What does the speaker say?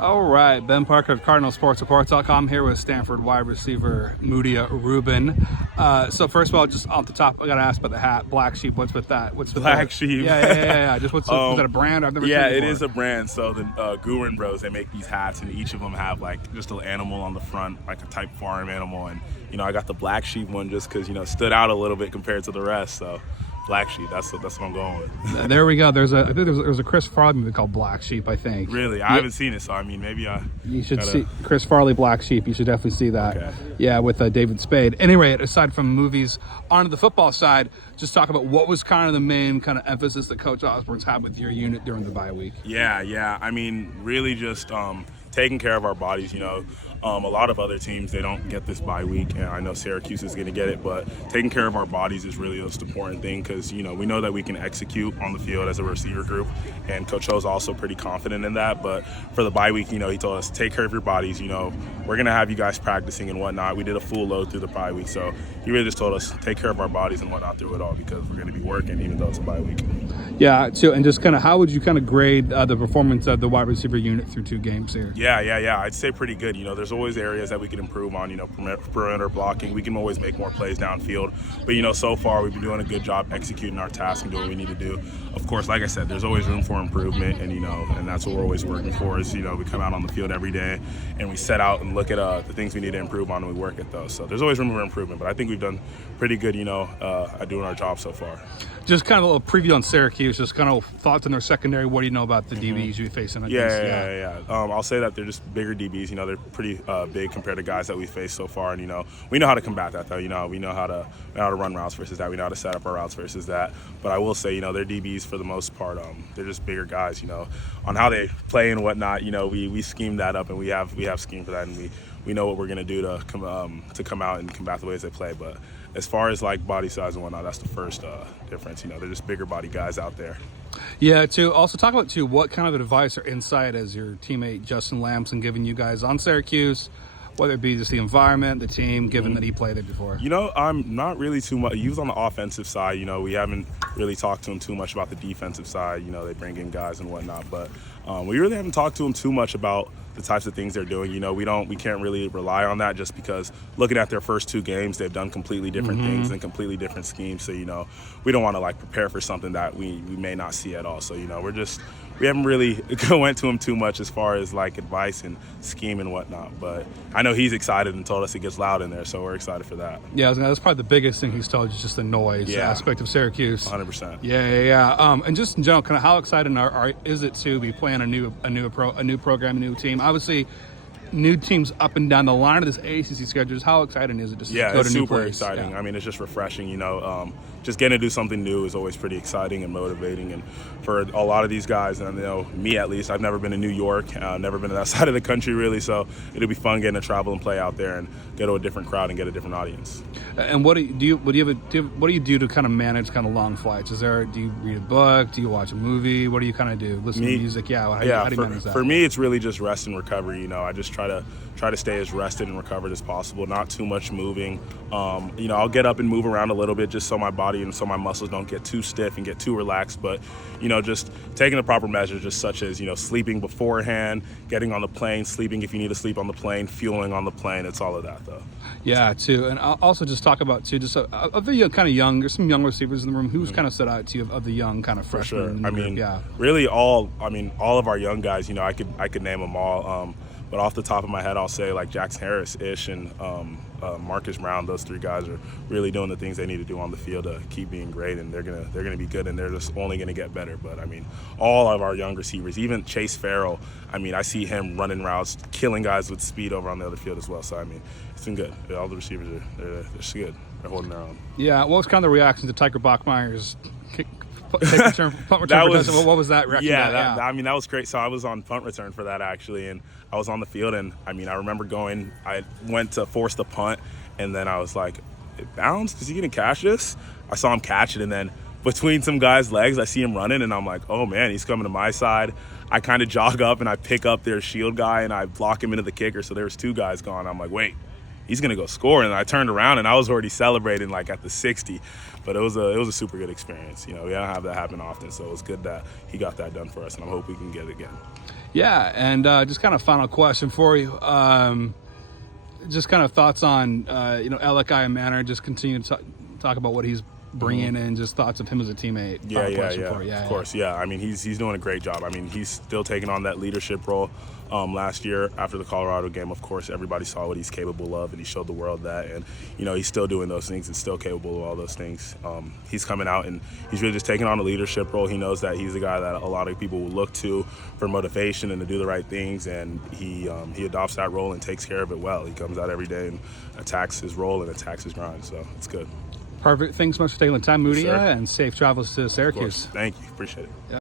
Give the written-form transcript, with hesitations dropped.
All right, Ben Parker of CardinalSportsReports.com here with Stanford wide receiver Mudia Reuben. So first of all, just off the top, I got to ask about the hat, Black Sheep. What's with that? What's with Black that? Sheep. Yeah. Just is that a brand? I've never seen it Yeah, it before. is a brand. So the Gurin Bros, they make these hats, and each of them have like just an animal on the front, like a type farm animal. And I got the Black Sheep one just because it stood out a little bit compared to the rest. So Black Sheep, that's what I'm going with. There we go. I think there's a Chris Farley movie called Black Sheep, I think. Really, I haven't seen it, so maybe you should see Chris Farley Black Sheep. You should definitely see that. Okay. Yeah, with David Spade. Anyway, aside from movies, onto the football side, just talk about what was kind of the main kind of emphasis that Coach Osborne's had with your unit during the bye week. Yeah. Really just taking care of our bodies. A lot of other teams, they don't get this bye week, and I know Syracuse is going to get it, but taking care of our bodies is really the most important thing because, we know that we can execute on the field as a receiver group, and Coach O's also pretty confident in that. But for the bye week, he told us, take care of your bodies. We're going to have you guys practicing and whatnot. We did a full load through the bye week, so he really just told us, take care of our bodies and whatnot through it all because we're going to be working even though it's a bye week. Yeah, too, and just kind of how would you kind of grade the performance of the wide receiver unit through 2 games here? Yeah. I'd say pretty good. There's always areas that we can improve on, perimeter blocking. We can always make more plays downfield. But, so far we've been doing a good job executing our task and doing what we need to do. Of course, like I said, there's always room for improvement, and, and that's what we're always working for is, we come out on the field every day and we set out and look at the things we need to improve on and we work at those. So there's always room for improvement, but I think we've done pretty good, at doing our job so far. Just kind of a little preview on Syracuse, just kind of thoughts on their secondary. What do you know about the DBs you're facing? Yeah. I'll say that they're just bigger DBs. They're pretty big compared to guys that we faced so far. And, we know how to combat that, though. We know how to run routes versus that. We know how to set up our routes versus that. But I will say, they're DBs for the most part. They're just bigger guys, on how they play and whatnot. We scheme that up, and we have scheme for that, and we know what we're going to do to come out and combat the ways they play. But as far as like body size and whatnot, that's the first difference. They're just bigger body guys out there. Yeah, also talk about what kind of advice or insight has your teammate Justin Lamson given you guys on Syracuse, whether it be just the environment, the team, given that he played there before? I'm not really too much. He was on the offensive side. We haven't really talked to him too much about the defensive side. They bring in guys and whatnot, but we really haven't talked to him too much about the types of things they're doing. We can't really rely on that just because looking at their first 2 games, they've done completely different things and completely different schemes. So, we don't want to prepare for something that we may not see at all. So, we haven't really went to him too much as far as advice and scheme and whatnot. But I know he's excited and told us it gets loud in there, so we're excited for that. Yeah, that's probably the biggest thing he's told you, just the noise aspect of Syracuse. 100%. Yeah. And just in general, kind of how excited is it to be playing a new program, a new team? Obviously, new teams up and down the line of this ACC schedule. How exciting is it to go to new place? It's super exciting. Yeah. It's just refreshing. Just getting to do something new is always pretty exciting and motivating. And for a lot of these guys, and me at least, I've never been to New York, never been to that side of the country really. So it'll be fun getting to travel and play out there and get to a different crowd and get a different audience. And what do you do to kind of manage kind of long flights? Do you read a book? Do you watch a movie? What do you kind of do? Listen to music? How do you manage that? For me, it's really just rest and recovery. I just try to stay as rested and recovered as possible. Not too much moving. I'll get up and move around a little bit just so my body and so my muscles don't get too stiff and get too relaxed. But just taking the proper measures, just such as sleeping beforehand, getting on the plane, sleeping if you need to sleep on the plane, fueling on the plane. It's all of that though. Yeah, too. And I'll also just talk about too, just of the kind of young. There's some young receivers in the room. Who's kind of stood out to you of the young kind of freshmen? For sure. Really all of our young guys. I could name them all. But off the top of my head, I'll say Jackson Harris-ish and Marcus Brown. Those 3 guys are really doing the things they need to do on the field to keep being great, and they're gonna be good, and they're just only gonna get better. But all of our young receivers, even Chase Farrell, I see him running routes, killing guys with speed over on the other field as well. So it's been good. All the receivers they're good. They're holding their own. Yeah. What was kind of the reaction to Tiger Bachmeier's punt return what was that reaction? That was great. So I was on punt return for that actually, and I was on the field, and I remember I went to force the punt, and then I was like, it bounced? Is he gonna catch this? I saw him catch it, and then between some guys' legs, I see him running, and I'm like, oh man, he's coming to my side. I kind of jog up and I pick up their shield guy and I block him into the kicker. So there was 2 guys gone. I'm like, wait, he's gonna go score. And I turned around and I was already celebrating at the 60. But it was a super good experience. We don't have that happen often, so it was good that he got that done for us, and I hope we can get it again. Yeah, and just kind of final question for you. Just kind of thoughts on Elikai and Manor. Just continue to talk about what he's bringing in, just thoughts of him as a teammate. Yeah. Of course. Yeah. I mean, he's doing a great job. I mean, he's still taking on that leadership role. Last year after the Colorado game, of course, everybody saw what he's capable of, and he showed the world that. And he's still doing those things and still capable of all those things. He's coming out and he's really just taking on a leadership role. He knows that he's the guy that a lot of people will look to for motivation and to do the right things, and he adopts that role and takes care of it well. He comes out every day and attacks his role and attacks his grind. So it's good. Perfect. Thanks so much for taking the time, Mudia, Yes, and safe travels to Syracuse. Thank you. Appreciate it. Yeah.